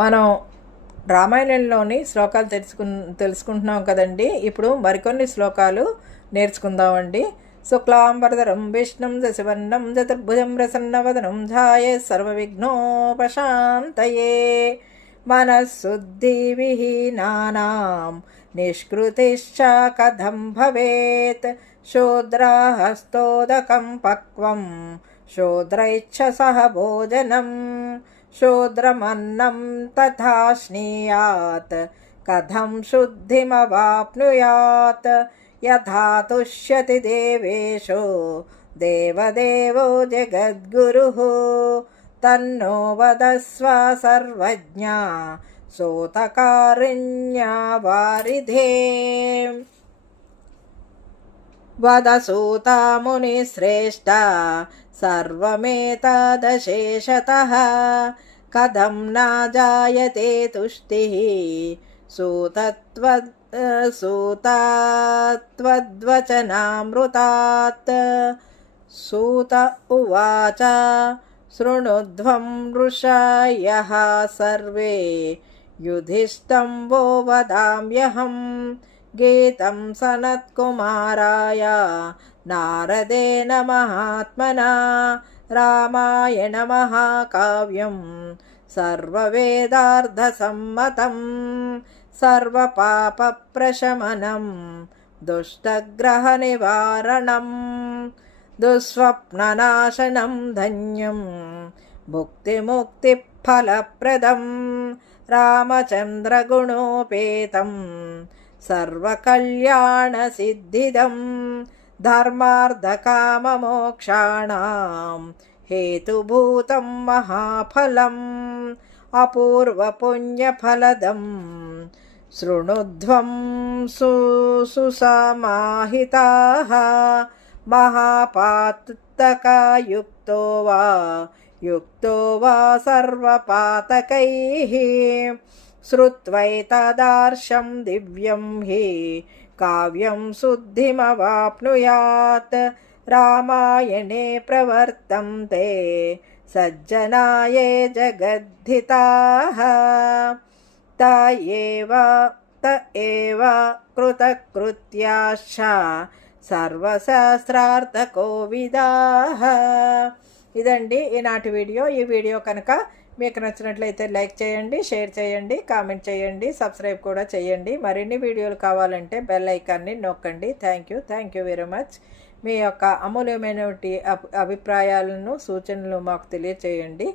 మనం రామాయణంలోని శ్లోకాలు తెలుసుకుంటున్నాం కదండి. ఇప్పుడు మరికొన్ని శ్లోకాలు నేర్చుకుందామండి. శుక్లాంబరధరం విష్ణుం శశివర్ణం చతుర్భుజం ప్రసన్నవదనం ధ్యాయే సర్వవిఘ్నోపశాంతయే. మనఃశుద్ధివిహీనానాం నిష్కృతిశ్చ కథం భవేత్. శూద్రహస్తోదకం పక్వం శూద్రైచ్చ సహ భోజనం. శూద్రమన్నం తథా స్నీయాత్ కథం శుద్ధిమవాప్నుయాత్. యథా తుష్యతి దేవేషు దేవదేవో జగద్గురుః. తన్నో వదస్వ సర్వజ్ఞ సూతకారుణ్యవారిధే. వద సూత మునిశ్రేష్ట సర్వమేతదశేషతః. కథం న జాయతే తుష్టిః సూతత్వద్వచనామృతాత్. సూత ఉవాచ శృణుధ్వం ఋషయః సర్వే యుధిష్ఠిరం వో వదామ్యహం. గీతం సనత్కుమారాయ నారదేన మహాత్మనా. రామాయణ మహాకావ్యం సర్వవేదార్థసమ్మతం. సర్వపాపప్రశమనం దుష్టగ్రహనివారణం. దుస్వప్ననాశనం ధన్యం భుక్తిముక్తిఫలప్రదం. రామచంద్రగుణోపేతం సర్వకళ్యాణసిద్ధిదం. ధర్మార్థకామమోక్షాణాం హేతుభూతం మహాఫలం. అపూర్వపుణ్యఫలదం శృణుధ్వం సుసమాహితాః. మహాపాతకయుక్తో వా సర్వపాతకైః. శ్రుత్వైతదార్శం దివ్యం హి కావ్యం శుద్ధిమవాప్నుయాత్. రామాయణే ప్రవర్తంతే సజ్జనాయే జగద్ధితాః. త ఏవ కృతకృత్యాశ్చ సర్వశాస్త్రార్థకోవిదాః. ఇదండి ఈనాటి వీడియో. ఈ వీడియో కనుక మీకు నచ్చినట్లయితే లైక్ చేయండి, షేర్ చేయండి, కామెంట్ చేయండి, సబ్స్క్రైబ్ కూడా చేయండి. మరిన్ని వీడియోలు కావాలంటే బెల్ ఐకాన్ని నొక్కండి. Thank you very much. మీ యొక్క అమూల్యమైన అభిప్రాయాలను, సూచనలు మాకు తెలియచేయండి.